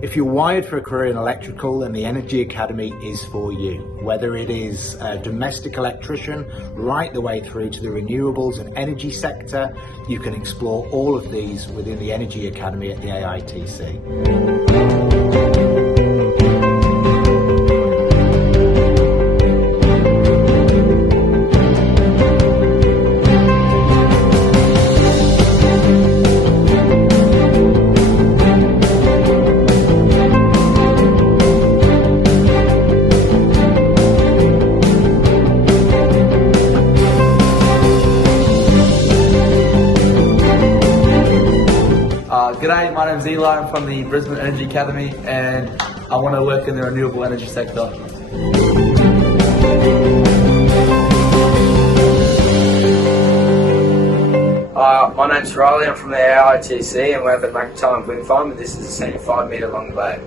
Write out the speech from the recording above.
If you're wired for a career in electrical, then the Energy Academy is for you. Whether it is a domestic electrician, right the way through to the renewables and energy sector, you can explore all of these within the Energy Academy at the AITC. G'day, my name's Eli. I'm from the Brisbane Energy Academy and I want to work in the renewable energy sector. My name's Riley. I'm from the AITC and work at MacIntyre Wind Farm, and this is a 75 metre long blade.